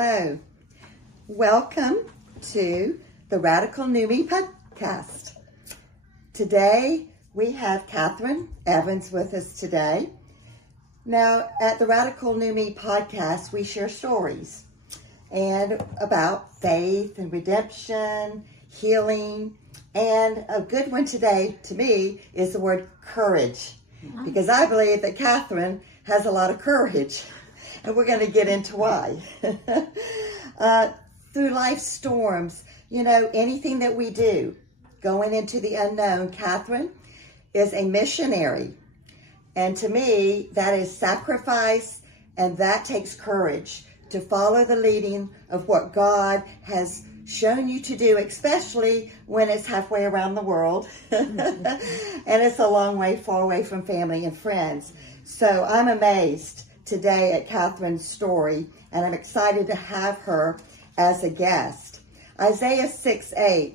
Hello. Welcome to the Radical New Me podcast. Today we have Kathryn Evans with us today. Now, at the Radical New Me podcast, we share stories and about faith and redemption, healing, and a good one today to me is the word courage, because I believe that Kathryn has a lot of courage, and we're going to get into why. Through life's storms, anything that we do, going into the unknown, Kathryn is a missionary. And to me, that is sacrifice, and that takes courage to follow the leading of what God has shown you to do, especially when it's halfway around the world. And it's a long way, far away from family and friends. So I'm amazed today at Kathryn's story, and I'm excited to have her as a guest. Isaiah 6:8,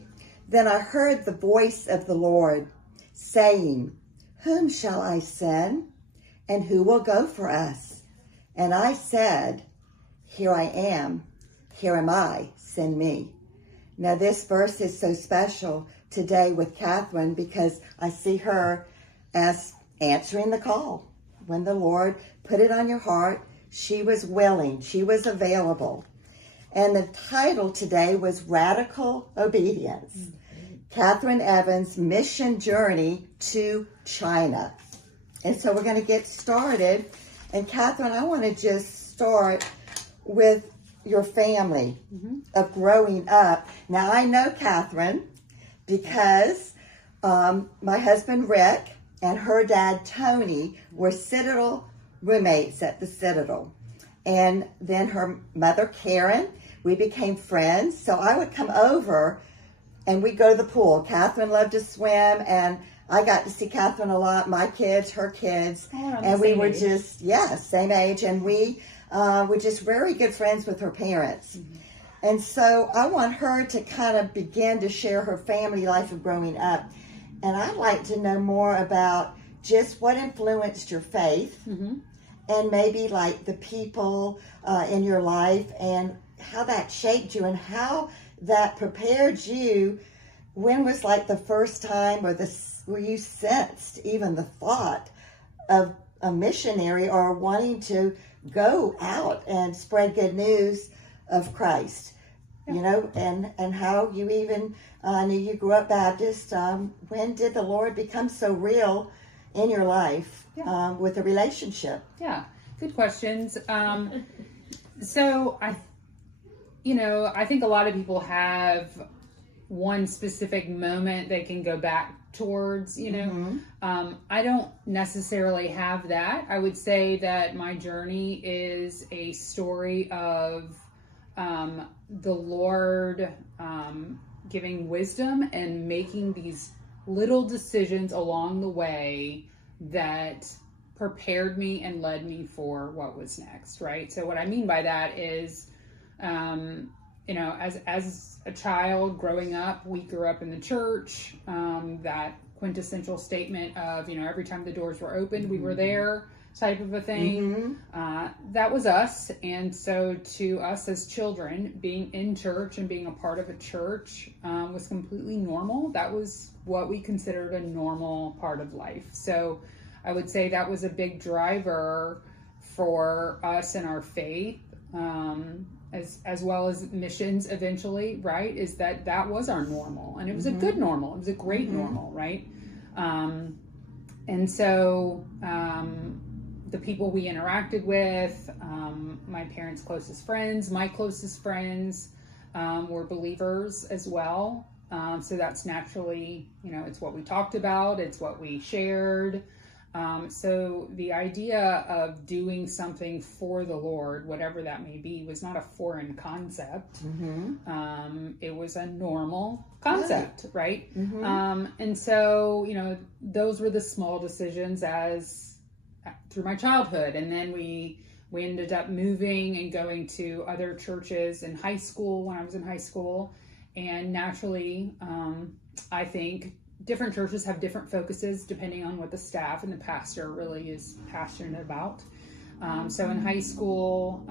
then I heard the voice of the Lord saying, whom shall I send, and who will go for us? And I said, here I am, here am I, send me. Now this verse is so special today with Kathryn because I see her as answering the call. When the Lord put it on your heart, she was willing, she was available. And the title today was Radical Obedience. Kathryn Evans' mission journey to China. And so we're going to get started. And Kathryn, I want to just start with your family of growing up. Now I know Kathryn because my husband Rick and her dad Tony were Citadel roommates at the Citadel. And then her mother Karen, we became friends. So I would come over and we'd go to the pool. Kathryn loved to swim, and I got to see Kathryn a lot, my kids, her kids. And we were just, same age. And we were just very good friends with her parents. And so I want her to kind of begin to share her family life of growing up. And I'd like to know more about just what influenced your faith and maybe like the people in your life and how that shaped you and how that prepared you. When was like the first time where you sensed even the thought of a missionary or wanting to go out and spread good news of Christ? And how you even knew you grew up Baptist. When did the Lord become so real in your life with a relationship? Yeah, good questions. So I think a lot of people have one specific moment they can go back towards, I don't necessarily have that. I would say that my journey is a story of the Lord giving wisdom and making these little decisions along the way that prepared me and led me for what was next, right? So what I mean by that is, as a child growing up, we grew up in the church, that quintessential statement of, every time the doors were opened, we were there type of a thing. That was us. And so to us as children, being in church and being a part of a church was completely normal. That was what we considered a normal part of life. So I would say that was a big driver for us in our faith, as well as missions eventually, right? Is that was our normal, and it was a good normal. It was a great normal, right? And so the people we interacted with, my parents' closest friends, my closest friends, were believers as well. So that's naturally, it's what we talked about. It's what we shared. So the idea of doing something for the Lord, whatever that may be, was not a foreign concept. It was a normal concept, right? And so, those were the small decisions through my childhood. And then we ended up moving and going to other churches in high school when I was in high school. And naturally, I think different churches have different focuses depending on what the staff and the pastor really is passionate about. So in high school,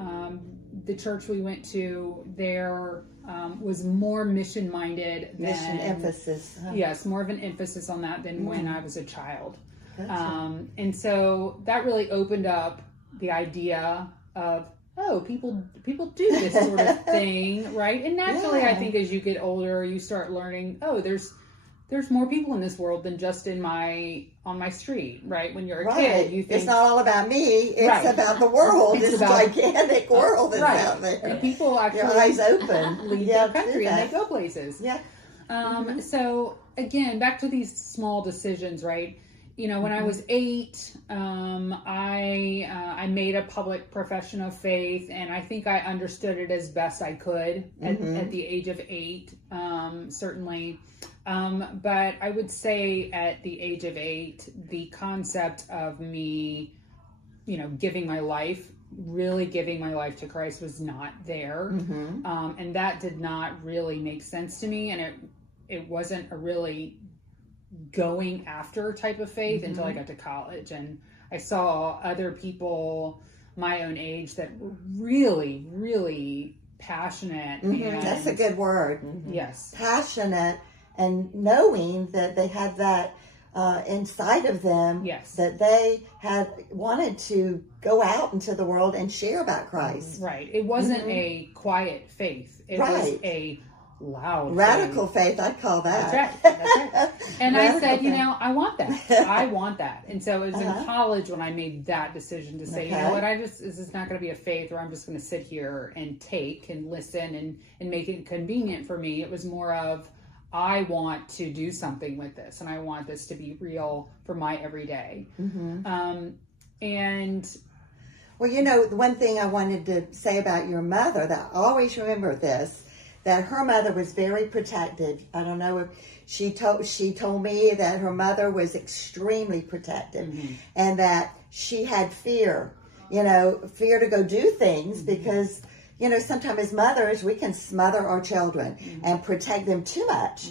the church we went to there was more mission minded than Mission emphasis. Yes, more of an emphasis on that than when I was a child. Gotcha. And so that really opened up the idea of, oh, people do this sort of thing, right? And naturally, Yeah. I think as you get older, you start learning, oh, there's more people in this world than just on my street, right? When you're a kid, you think it's not all about me. It's Right. about the world. It's This about- gigantic world that's right. out there. And people actually Your eyes open. leave Yeah, their country do and that. they go places. Yeah. So again, back to these small decisions, right? You know, when I was 8, I made a public profession of faith, and I think I understood it as best I could at the age of 8, certainly. But I would say at the age of 8, the concept of me, you know, really giving my life to Christ was not there. And that did not really make sense to me. And it wasn't a really going after type of faith until I got to college. And I saw other people my own age that were really, really passionate. And, That's a good word. Yes. Passionate and knowing that they had that inside of them, Yes. that they had wanted to go out into the world and share about Christ. Right. It wasn't a quiet faith. It was Right. a loud Radical faith. faith, I'd call that. That's right. That's right. And I Radical said, you faith. know, I want that. I want that. And so it was in college when I made that decision to say, you know what, this is not going to be a faith where I'm just going to sit here and take and listen and make it convenient for me. It was more of, I want to do something with this, and I want this to be real for my everyday. And Well, you know, the one thing I wanted to say about your mother, that I always remember this, that her mother was very protective. I don't know if she told me that her mother was extremely protective and that she had fear to go do things because, you know, sometimes as mothers, we can smother our children and protect them too much.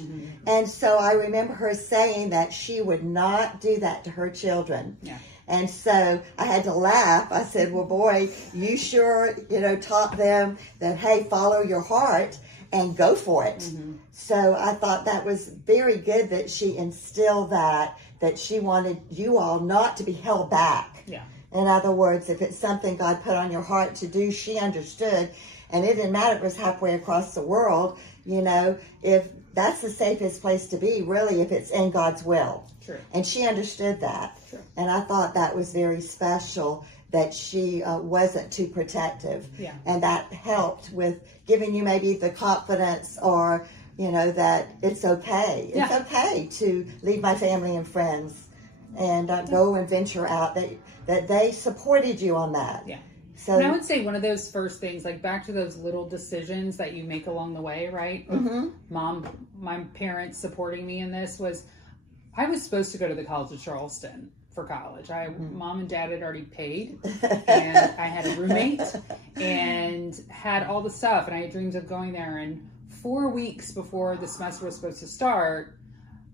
And so I remember her saying that she would not do that to her children. Yeah. And so I had to laugh. I said, well, boy, you sure, taught them that, hey, follow your heart and go for it. So I thought that was very good that she instilled that she wanted you all not to be held back. Yeah. In other words, if it's something God put on your heart to do, she understood. And it didn't matter if it was halfway across the world, if that's the safest place to be, really, if it's in God's will. True. And she understood that. True. And I thought that was very special that she wasn't too protective. Yeah. And that helped with giving you maybe the confidence or, that it's okay. It's okay to leave my family and friends and go and venture out. That they supported you on that. Yeah. So and I would say one of those first things, like back to those little decisions that you make along the way, right? My parents supporting me in this was, I was supposed to go to the College of Charleston for college. Mom and Dad had already paid, and I had a roommate and had all the stuff, and I had dreams of going there. And 4 weeks before the semester was supposed to start,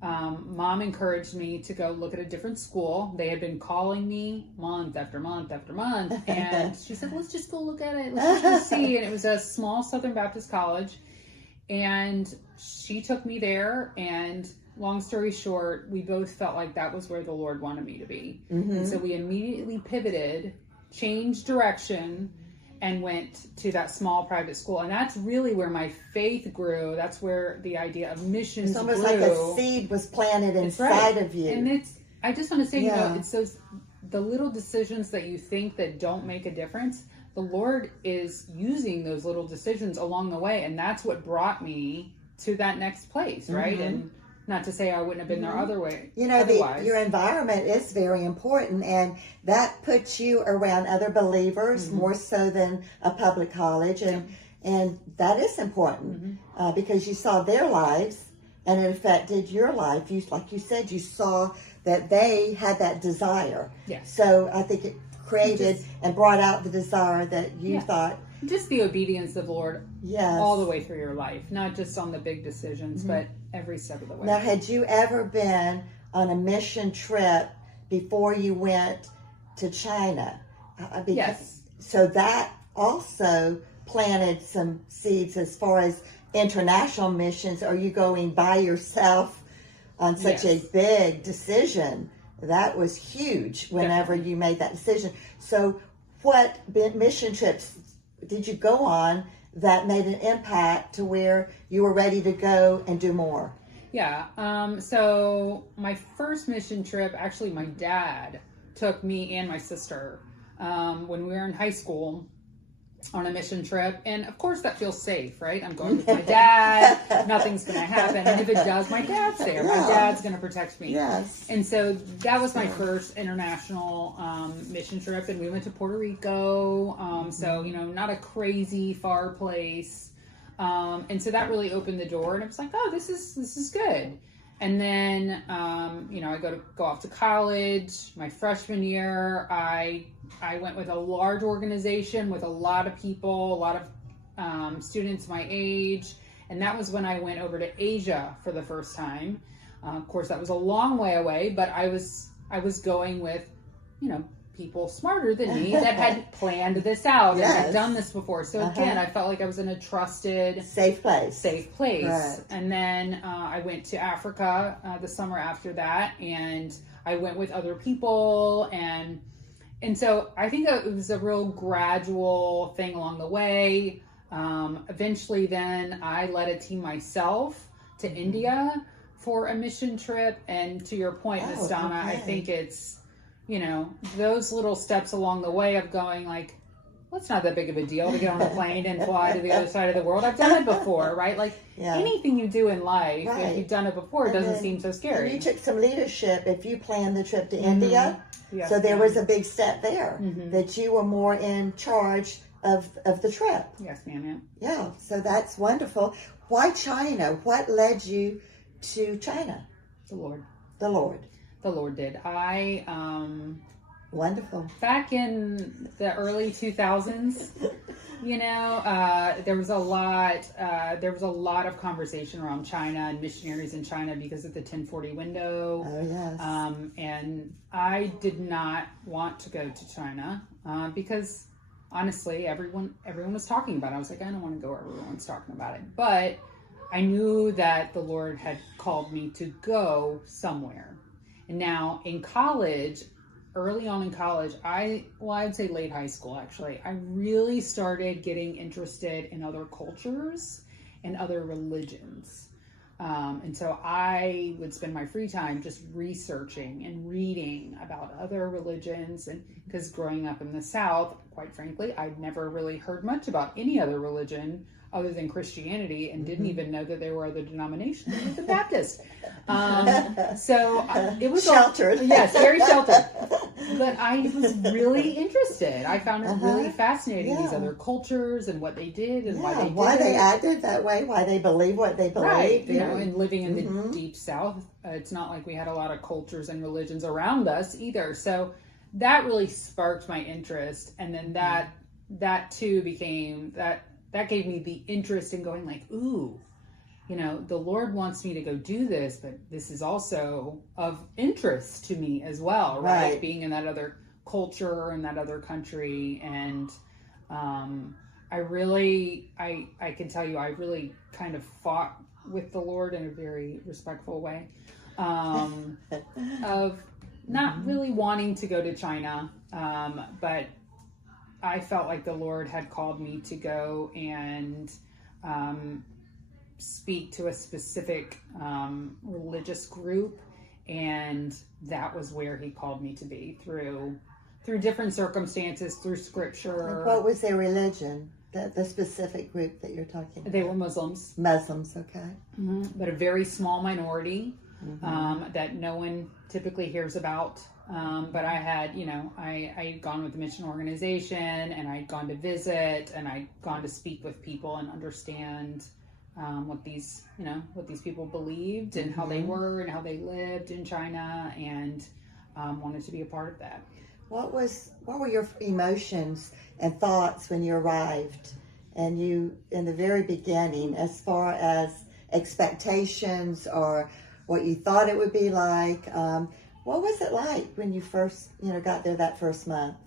Mom encouraged me to go look at a different school. They had been calling me month after month after month, and she said, let's just go look at it. Let's just go see. And it was a small Southern Baptist college, and she took me there, and long story short, we both felt like that was where the Lord wanted me to be. And so we immediately pivoted, changed direction, and went to that small private school. And that's really where my faith grew. That's where the idea of missions it's almost grew. like a seed was planted inside of you. And I just want to say, it's the little decisions that you think that don't make a difference. The Lord is using those little decisions along the way. And that's what brought me to that next place, right? And not to say I wouldn't have been there otherwise. Your environment is very important, and that puts you around other believers more so than a public college, and that is important because you saw their lives, and it affected your life. Like you said, you saw that they had that desire. Yes. So I think it created and brought out the desire that you thought. Just the obedience of the Lord Yes. all the way through your life, not just on the big decisions, but every step of the way. Now, had you ever been on a mission trip before you went to China? Yes. So that also planted some seeds as far as international missions. Are you going by yourself on such a big decision? That was huge whenever you made that decision. So what mission trips did you go on that made an impact to where you were ready to go and do more? Yeah. So my first mission trip, actually my dad took me and my sister when we were in high school on a mission trip. And of course that feels safe, right? I'm going with my dad. Nothing's going to happen. And if it does, my dad's there. My dad's going to protect me. Yes. And so that was my first international mission trip. And we went to Puerto Rico. So, not a crazy far place. And so that really opened the door. And it was like, oh, this is good. And then, I go off to college. My freshman year, I went with a large organization with a lot of people, a lot of students my age. And that was when I went over to Asia for the first time. Of course, that was a long way away, but I was going with, people smarter than me that had planned this out and had done this before. So again, I felt like I was in a trusted, safe place. Right. And then I went to Africa the summer after that, and I went with other people, and so I think it was a real gradual thing along the way. Eventually then I led a team myself to India for a mission trip, and to your point, Miss Donna, I think it's those little steps along the way of going like, well, it's not that big of a deal to get on a plane and fly to the other side of the world. I've done it before, right? Like anything you do in life, if you've done it before, it doesn't seem so scary. And you took some leadership if you planned the trip to India. Yes, so there was a big step there that you were more in charge of the trip. Yes, ma'am. Yeah, so that's wonderful. Why China? What led you to China? The Lord. The Lord. The Lord did. Wonderful. Back in the early 2000s, there was a lot of conversation around China and missionaries in China because of the 1040 window. Oh, yes. And I did not want to go to China because honestly, everyone was talking about it. I was like, I don't want to go where everyone's talking about it. But I knew that the Lord had called me to go somewhere. And now in college, early on in college, I'd say late high school actually, I really started getting interested in other cultures and other religions. And so I would spend my free time just researching and reading about other religions. And because growing up in the South, quite frankly, I'd never really heard much about any other religion other than Christianity, and didn't even know that there were other denominations. I was a Baptist. So it was sheltered. Yes, very sheltered. But I was really interested. I found it really fascinating, these other cultures and what they did and why they acted that way, why they believe what they believe. Right, and living in the deep South, it's not like we had a lot of cultures and religions around us either. So that really sparked my interest, and then that too became that gave me the interest in going like, ooh, the Lord wants me to go do this, but this is also of interest to me as well, right? Being in that other culture and that other country. And I can tell you, I really kind of fought with the Lord in a very respectful way of not really wanting to go to China, but I felt like the Lord had called me to go and speak to a specific religious group, and that was where He called me to be through different circumstances, through Scripture. What was their religion? The specific group that you're talking about? They were Muslims. Muslims, okay. But a very small minority that no one typically hears about. But I had, I'd gone with the mission organization, and I'd gone to visit, and I'd gone to speak with people and understand what these people believed and how they were and how they lived in China, and wanted to be a part of that. What were your emotions and thoughts when you arrived, and you in the very beginning, as far as expectations or what you thought it would be like? What was it like when you first, got there that first month?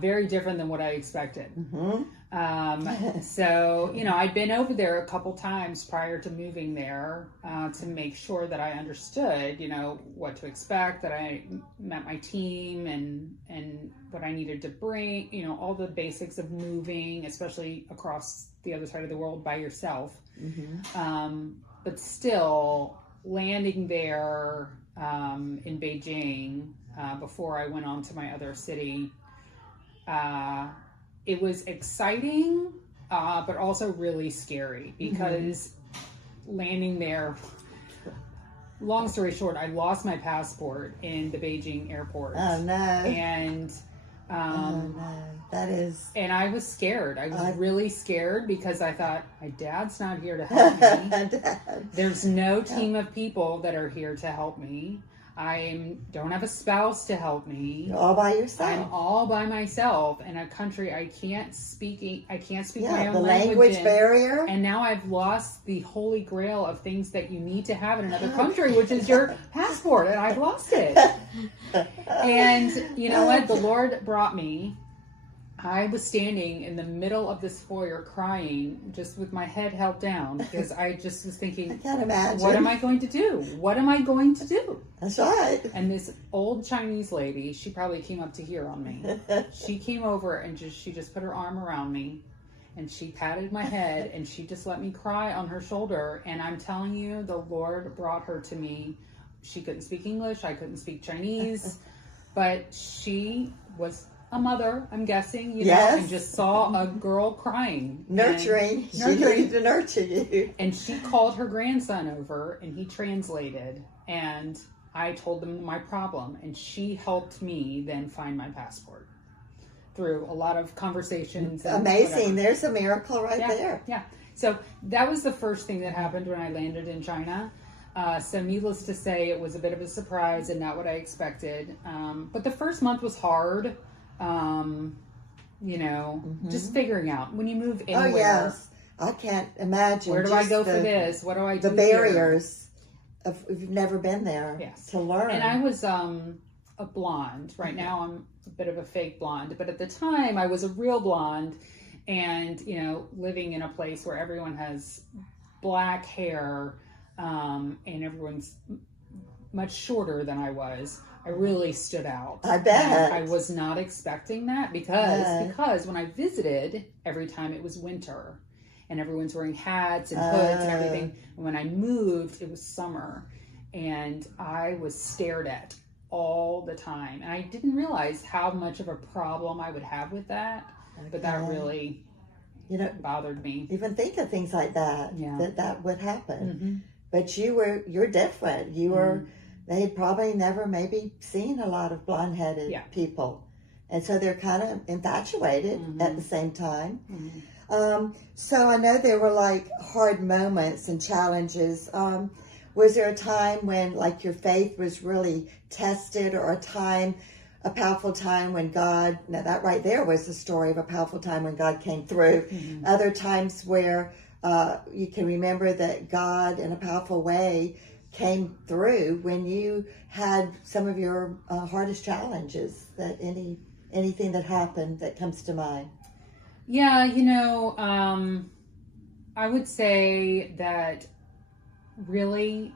very different than what I expected. Mm-hmm. So, I'd been over there a couple times prior to moving there to make sure that I understood, what to expect, that I met my team and what I needed to bring, all the basics of moving, especially across the other side of the world by yourself. Mm-hmm. But still, landing there in Beijing before I went on to my other city, it was exciting, but also really scary because landing there, long story short, I lost my passport in the Beijing airport. Oh no. And oh no. That is. And I was scared. I was really scared because I thought, my dad's not here to help me. There's no team of people that are here to help me. I don't have a spouse to help me. You're all by yourself. I'm all by myself in a country I can't speak my own the language barrier. And now I've lost the holy grail of things that you need to have in another country, which is your passport, and I've lost it. And you know what? The Lord brought me. I was standing in the middle of this foyer crying, just with my head held down, because I just was thinking, I can't imagine. What am I going to do? What am I going to do? That's right. And this old Chinese lady, she probably came up to here on me. She came over and she just put her arm around me, and she patted my head, and she just let me cry on her shoulder. And I'm telling you, the Lord brought her to me. She couldn't speak English. I couldn't speak Chinese. But she was a mother, I'm guessing, you know, and just saw a girl crying. Nurturing. She needed to nurture you. And she called her grandson over, and he translated, and I told them my problem, and she helped me then find my passport through a lot of conversations. Amazing. Whatever. There's a miracle there. Yeah. So that was the first thing that happened when I landed in China. So needless to say, it was a bit of a surprise and not what I expected. But the first month was hard. Just figuring out when you move anywhere. Oh yes, I can't imagine. Where do I go for this? What do I do? The barriers of if you've never been there to learn. And I was a blonde. Right now I'm a bit of a fake blonde, but at the time I was a real blonde, and living in a place where everyone has black hair, and everyone's much shorter than I was. I really stood out. I bet. And I was not expecting that because when I visited, every time it was winter and everyone's wearing hats and hoods and everything. And when I moved, it was summer, and I was stared at all the time. And I didn't realize how much of a problem I would have with that, but that really bothered me. Even think of things like that, that would happen. Mm-hmm. But you're different. You were, they had probably never maybe seen a lot of blonde-headed people. And so they're kind of infatuated at the same time. So I know there were like hard moments and challenges. Was there a time when like your faith was really tested, or a powerful time when God, now that right there was the story of a powerful time when God came through. Other times where you can remember that God in a powerful way came through when you had some of your hardest challenges, that anything that happened that comes to mind? Yeah, I would say that really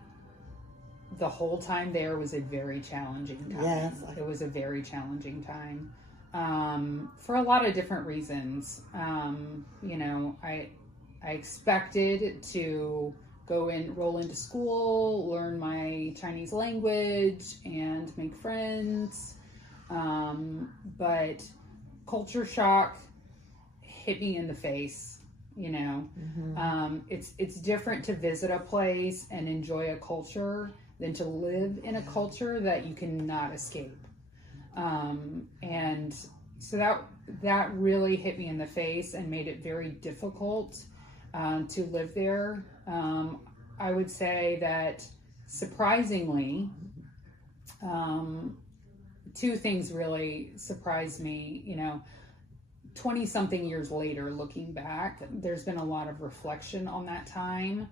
the whole time there was a very challenging time. Yes. It was a very challenging time for a lot of different reasons. I expected to roll into school, learn my Chinese language, and make friends. But culture shock hit me in the face. It's different to visit a place and enjoy a culture than to live in a culture that you cannot escape. And so that really hit me in the face and made it very difficult to live there. I would say that surprisingly, two things really surprised me. 20 something years later, looking back, there's been a lot of reflection on that time.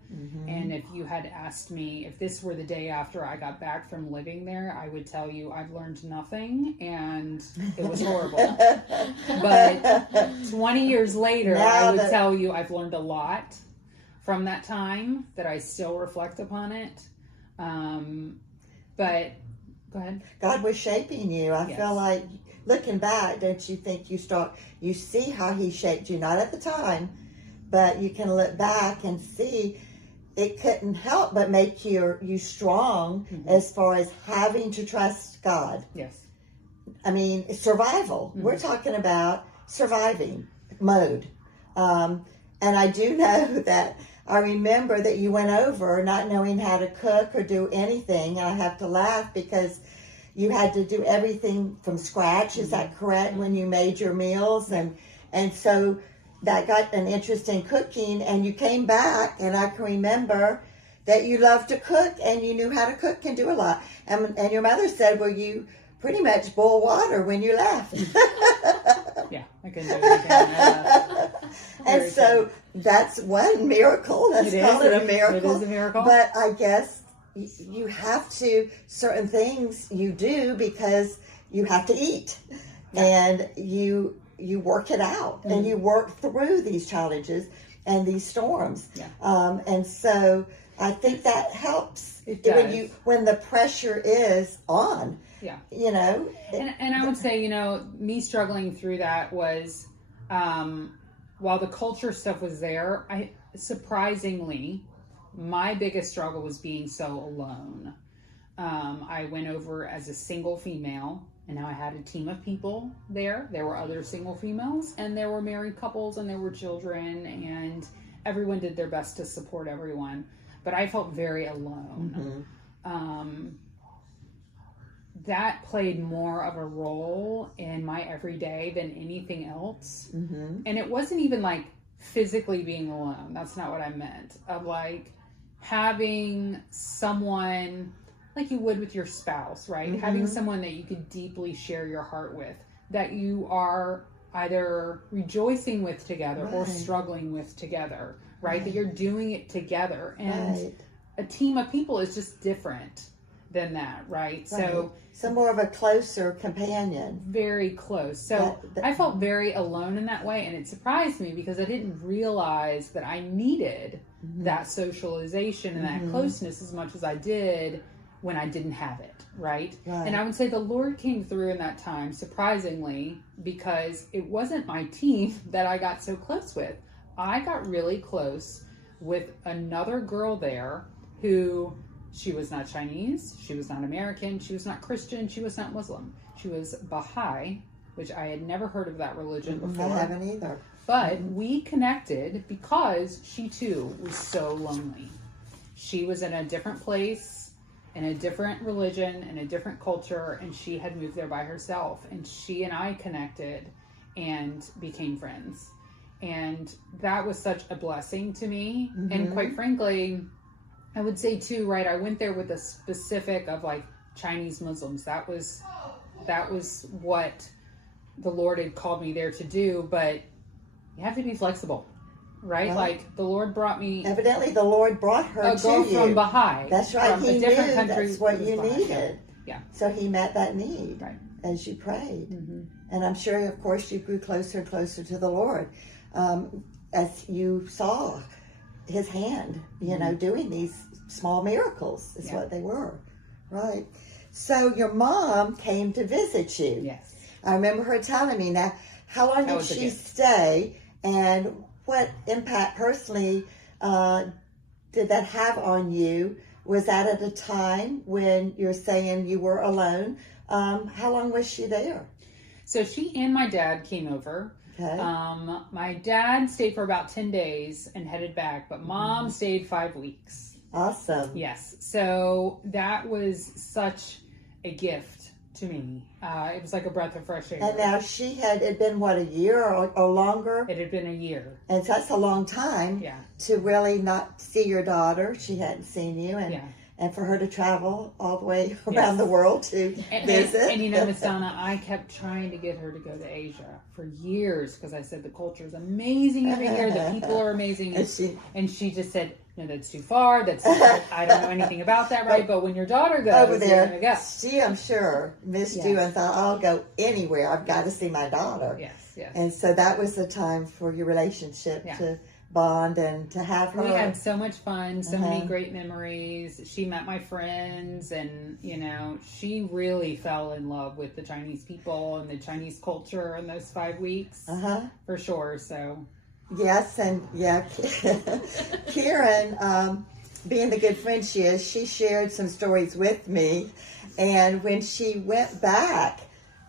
And if you had asked me if this were the day after I got back from living there, I would tell you I've learned nothing and it was horrible. But 20 years later, I would tell you I've learned a lot from that time, that I still reflect upon it. But go ahead. God was shaping you. I feel like, looking back, don't you think you see how he shaped you? Not at the time, but you can look back and see it couldn't help but make you strong as far as having to trust God. Yes. I mean, survival. We're talking about surviving mode. And I do know that I remember that you went over not knowing how to cook or do anything. And I have to laugh because you had to do everything from scratch. Is that correct? When you made your meals? And so that got an interest in cooking, and you came back, and I can remember that you loved to cook and you knew how to cook and do a lot. And your mother said, well, you pretty much boil water when you left. Yeah, I couldn't do anything. And so that's one miracle. Let's call it a miracle. It is a miracle. But I guess you have to, certain things you do because you have to eat. Yeah. And you work it out and you work through these challenges and these storms. Yeah. And so I think that helps when the pressure is on. Yeah. You know. And I would say, me struggling through that was, while the culture stuff was there, surprisingly, my biggest struggle was being so alone. I went over as a single female, and now I had a team of people there. There were other single females, and there were married couples, and there were children, and everyone did their best to support everyone. But I felt very alone. That played more of a role in my everyday than anything else. And it wasn't even like physically being alone. That's not what I meant. Of like having someone like you would with your spouse, right? Having someone that you could deeply share your heart with, that you are either rejoicing with together or struggling with together, right? That you're doing it together. And a team of people is just different than that, right? So more of a closer companion. Very close. So I felt very alone in that way, and it surprised me because I didn't realize that I needed that socialization and that closeness as much as I did when I didn't have it, right? And I would say the Lord came through in that time, surprisingly, because it wasn't my team that I got so close with. I got really close with another girl there who, she was not Chinese, she was not American, she was not Christian, she was not Muslim. She was Baha'i, which I had never heard of that religion before. I haven't either. But we connected because she too was so lonely. She was in a different place, in a different religion, in a different culture, and she had moved there by herself. And she and I connected and became friends. And that was such a blessing to me. And quite frankly, I would say too, right, I went there with a specific of like Chinese Muslims. That was what the Lord had called me there to do, but you have to be flexible, right? Well, like the Lord brought me. Evidently the Lord brought her to go you. From Baha'i. That's right. From he a different knew country. That's what you Baha'i. needed. Yeah. So he met that need as you prayed. And I'm sure, of course, you grew closer and closer to the Lord as you saw his hand, doing these small miracles is what they were, right? So your mom came to visit you. Yes. I remember her telling me. Now, how long did she stay, and what impact personally did that have on you? Was that at a time when you're saying you were alone? How long was she there? So she and my dad came over. Okay. My dad stayed for about 10 days and headed back, but Mom stayed 5 weeks. Awesome. Yes. So that was such a gift to me. It was like a breath of fresh air. And now it had been, what, a year or longer? It had been a year. And so that's a long time to really not see your daughter. She hadn't seen you. and for her to travel all the way around the world to visit. And you know, Miss Donna, I kept trying to get her to go to Asia for years because I said the culture is amazing over here, the people are amazing, and she just said, no, that's too far. I don't know anything about that, right? But when your daughter goes over there, you're gonna go. She, I'm sure, missed you and thought, I'll go anywhere. I've got to see my daughter. Yes. And so that was the time for your relationship to bond and to have her. We had so much fun, so many great memories. She met my friends, and you know, she really fell in love with the Chinese people and the Chinese culture in those 5 weeks, for sure. So yes, and Karen, being the good friend she is, she shared some stories with me, and when she went back,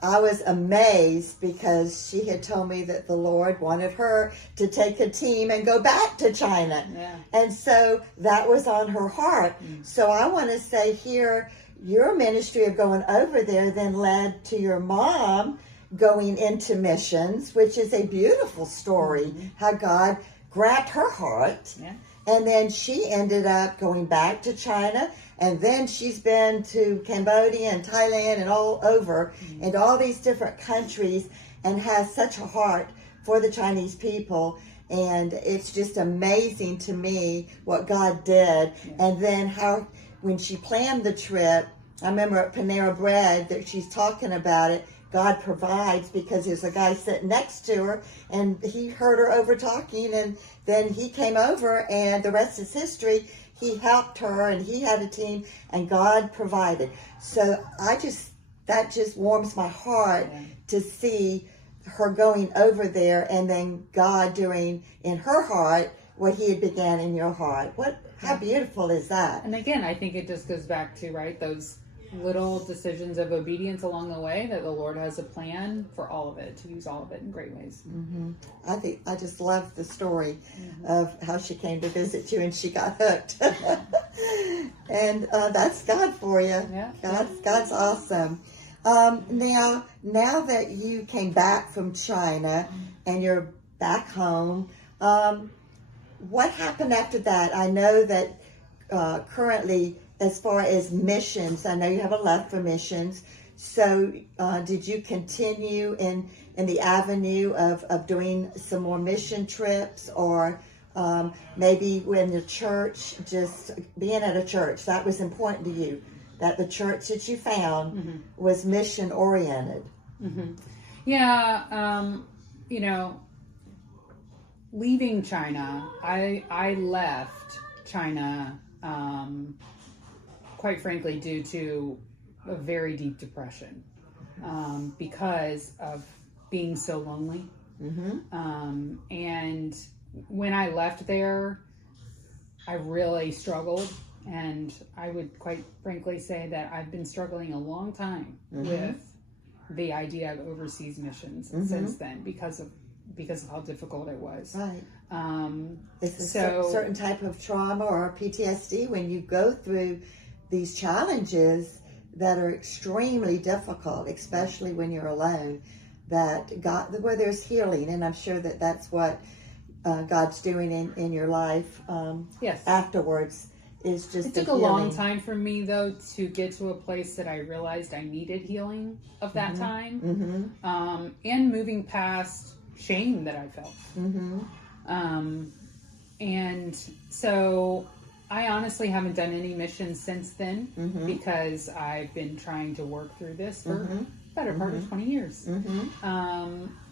I was amazed because she had told me that the Lord wanted her to take a team and go back to China. Yeah. And so that was on her heart. So I want to say here, your ministry of going over there then led to your mom going into missions, which is a beautiful story, how God grabbed her heart. Yeah. And then she ended up going back to China, and then she's been to Cambodia and Thailand and all over, and all these different countries, and has such a heart for the Chinese people. And it's just amazing to me what God did. And then how, when she planned the trip, I remember at Panera Bread that she's talking about it, God provides, because there's a guy sitting next to her and he heard her over talking, and then he came over, and the rest is history. He helped her and he had a team, and God provided. So that just warms my heart to see her going over there, and then God doing in her heart what he had began in your heart. How beautiful is that? And again, I think it just goes back to, right, those little decisions of obedience along the way, that the Lord has a plan for all of it, to use all of it in great ways. I just love the story of how she came to visit you and she got hooked. And that's God for you. Yeah. God's awesome. Now that you came back from China and you're back home, what happened after that? I know that currently, as far as missions, I know you have a love for missions. So did you continue in the avenue of doing some more mission trips, or maybe when the church, just being at a church, that was important to you, that the church that you found was mission oriented? Yeah, you know, leaving China, I left China, quite frankly, due to a very deep depression, because of being so lonely. And when I left there, I really struggled, and I would quite frankly say that I've been struggling a long time with the idea of overseas missions since then, because of how difficult it was. Right. It's a certain type of trauma or PTSD when you go through these challenges that are extremely difficult, especially when you're alone, where there's healing. And I'm sure that that's what God's doing in your life afterwards. Is just it took a long time for me, though, to get to a place that I realized I needed healing of that time, and moving past shame that I felt. And so I honestly haven't done any missions since then, because I've been trying to work through this for the better part of 20 years.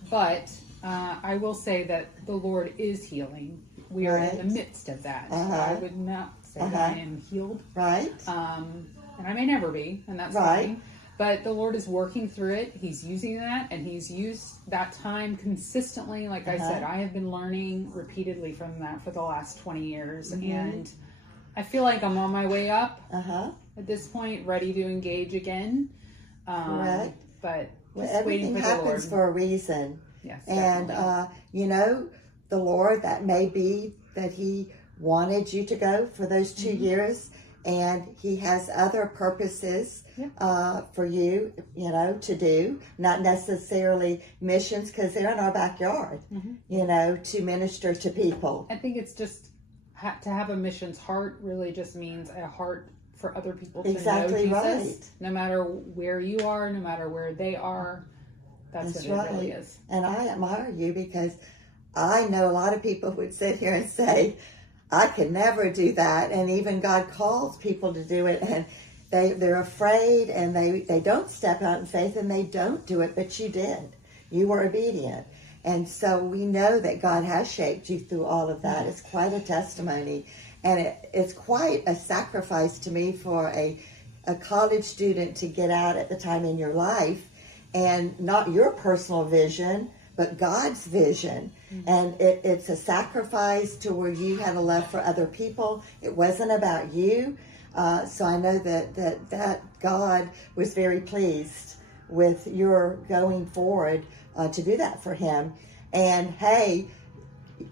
But I will say that the Lord is healing. We are in the midst of that. So I would not say that I am healed. Right. And I may never be, and that's fine. But the Lord is working through it. He's using that, and He's used that time consistently. Like I said, I have been learning repeatedly from that for the last 20 years. And I feel like I'm on my way up at this point, ready to engage again. Correct. But everything happens for a reason. Yes, and, you know, the Lord, that may be that He wanted you to go for those 2 years. And He has other purposes for you, you know, to do. Not necessarily missions, because they're in our backyard, you know, to minister to people. I think it's just to have a missions heart really just means a heart for other people to Exactly know right. Jesus, no matter where you are, no matter where they are. That's what right. it really is. And I admire you because I know a lot of people would sit here and say, I could never do that. And even God calls people to do it, and they're afraid, and they don't step out in faith, and they don't do it, but you did. You were obedient. And so we know that God has shaped you through all of that. It's quite a testimony. And it's quite a sacrifice to me for a college student to get out at the time in your life, and not your personal vision, but God's vision. Mm-hmm. And it's a sacrifice to where you had a love for other people. It wasn't about you. So I know that God was very pleased with your going forward to do that for him. And hey,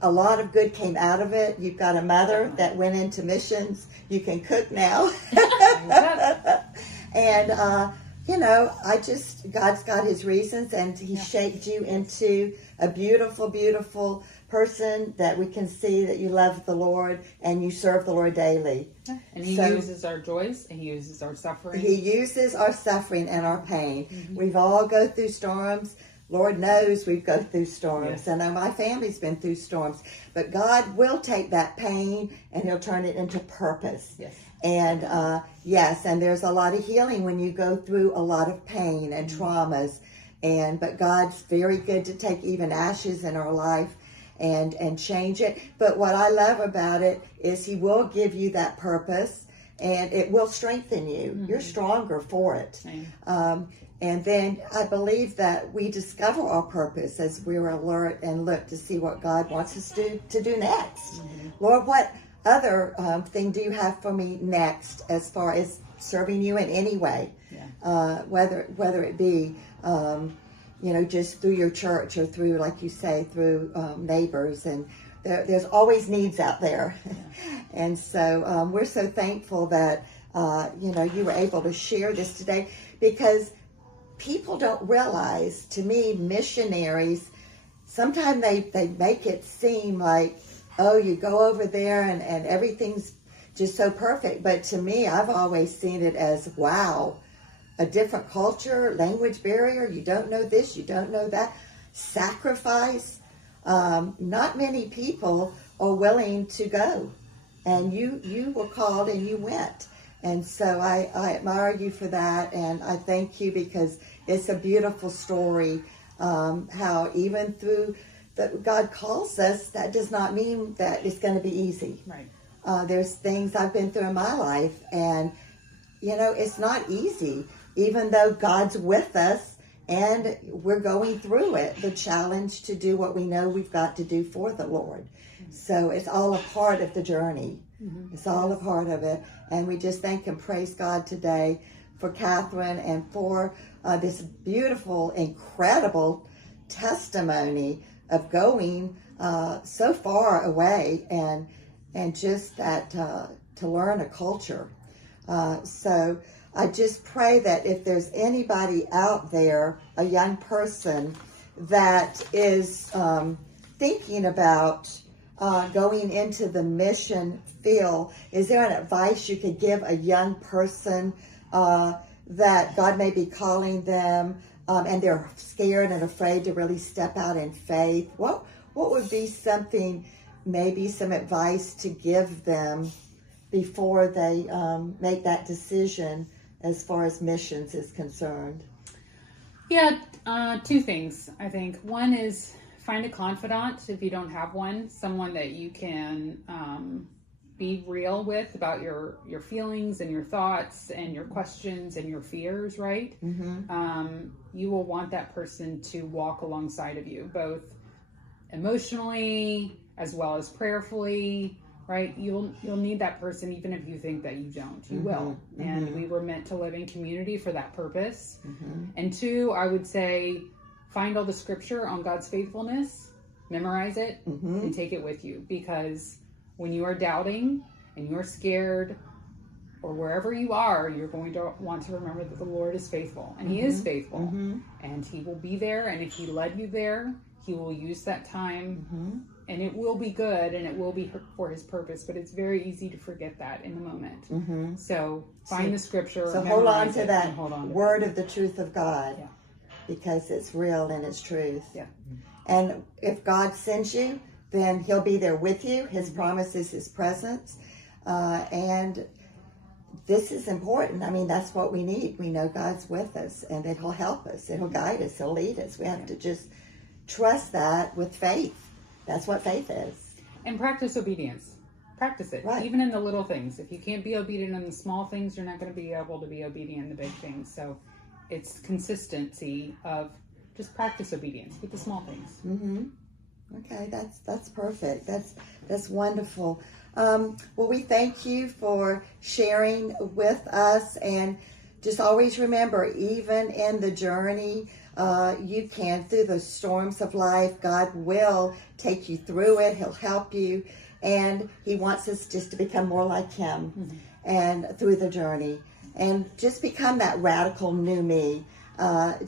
a lot of good came out of it. You've got a mother that went into missions. You can cook now. And, God's got his reasons, and he shaped you into a beautiful, beautiful person that we can see that you love the Lord and you serve the Lord daily. And he uses our joys, and he uses our suffering. He uses our suffering and our pain. Mm-hmm. We've all go through storms. Lord knows we've go through storms. Yes. And my family's been through storms. But God will take that pain and he'll turn it into purpose. Yes. And and there's a lot of healing when you go through a lot of pain and traumas. But God's very good to take even ashes in our life and change it. But what I love about it is he will give you that purpose, and it will strengthen you. Mm-hmm. You're stronger for it. And then I believe that we discover our purpose as we're alert and look to see what God wants us to do next. Mm-hmm. Lord, what other thing do you have for me next as far as serving you in any way? Yeah. Whether it be, just through your church or through, like you say, through neighbors. And there's always needs out there. Yeah. And so we're so thankful that, you were able to share this today, because people don't realize, to me, missionaries, sometimes they make it seem like, oh, you go over there and everything's just so perfect. But to me, I've always seen it as, wow, a different culture, language barrier, you don't know this, you don't know that, sacrifice. Not many people are willing to go. And you were called and you went. And so I admire you for that, and I thank you because it's a beautiful story, how even through that God calls us, that does not mean that it's going to be easy. Right. There's things I've been through in my life, and, it's not easy, even though God's with us and we're going through it, the challenge to do what we know we've got to do for the Lord. Mm-hmm. So it's all a part of the journey. Mm-hmm. It's all a part of it. And we just thank and praise God today for Kathryn and for this beautiful, incredible testimony of going so far away and just that to learn a culture. So I just pray that if there's anybody out there, a young person that is thinking about going into the mission field, is there an advice you could give a young person that God may be calling them and they're scared and afraid to really step out in faith? What would be something, maybe some advice to give them before they make that decision as far as missions is concerned? Yeah, two things, I think. One is find a confidant if you don't have one, someone that you can be real with about your feelings and your thoughts and your questions and your fears, right? Mm-hmm. You will want that person to walk alongside of you, both emotionally as well as prayerfully, right? You'll need that person even if you think that you don't. You mm-hmm. will. Mm-hmm. And we were meant to live in community for that purpose. Mm-hmm. And two, I would say, find all the scripture on God's faithfulness, memorize it, mm-hmm. and take it with you. Because when you are doubting and you're scared, or wherever you are, you're going to want to remember that the Lord is faithful. And mm-hmm. He is faithful. Mm-hmm. And He will be there. And if He led you there, He will use that time, and it will be good, and it will be for His purpose. But it's very easy to forget that in the moment. So find the scripture. So hold on to that word it. of the truth of God, Yeah. because it's real and it's truth. Yeah. And if God sends you, then He'll be there with you. His promise is His presence. And this is important. I mean, that's what we need. We know God's with us, and that He'll help us. He'll guide us. He'll lead us. We have to just trust that with faith. That's what faith is. And practice obedience. Practice it. Right. Even in the little things. If you can't be obedient in the small things, you're not going to be able to be obedient in the big things. So it's consistency of just practice obedience with the small things. Okay, that's perfect. That's wonderful. Well, we thank you for sharing with us, and just always remember, even in the journey, you can, through the storms of life, God will take you through it. He'll help you, and He wants us just to become more like Him, and through the journey, and just become that radical new me.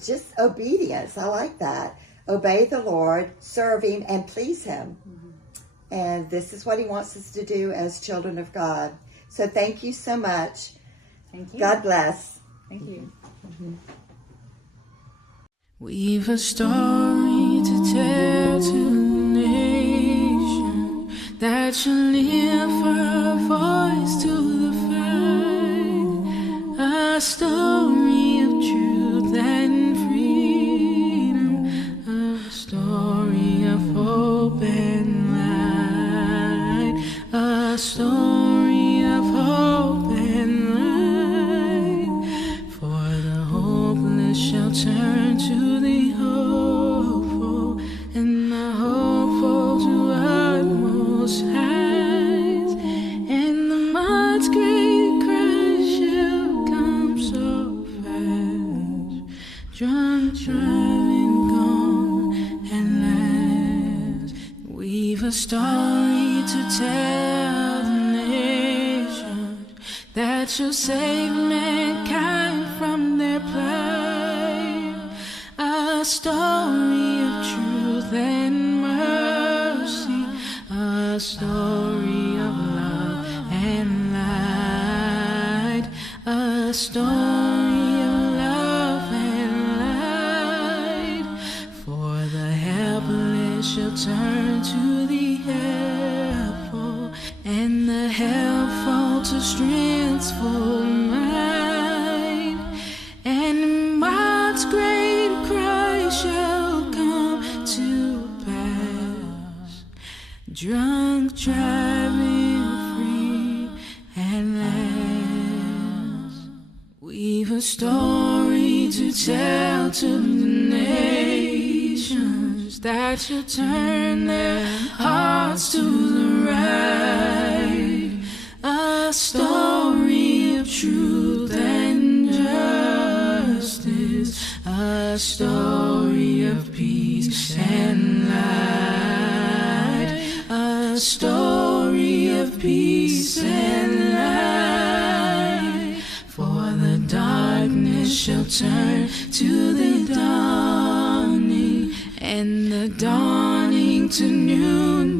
Just obedience. I like that. Obey the Lord, serve Him, and please Him. And this is what He wants us to do as children of God. So thank you so much. Thank you. God bless. Thank you. We've a story to tell to the nation, that shall lift our voice to the fight. A story of truth and freedom, a story of hope and light, a story of hope and light. For the hopeless shall turn to the hopeful, and the hopeful to utmost heights, and the mud's great cry shall come so fast, drunk, driving, gone at last. We've a story to tell the nation, that shall save mankind from their plight. A story of truth and mercy, a story of love and light, a story of love and light. For the helpless shall turn to the helpful, and the helpful to strength's full might, and God's great cry shall come to pass, drunk, driving, free at last. We've a story to tell to the nations, that shall turn their hearts to the right. A story of truth and justice, a story of peace and light, a story of peace and light. For the darkness shall turn to the dawning, and the dawning to noonday.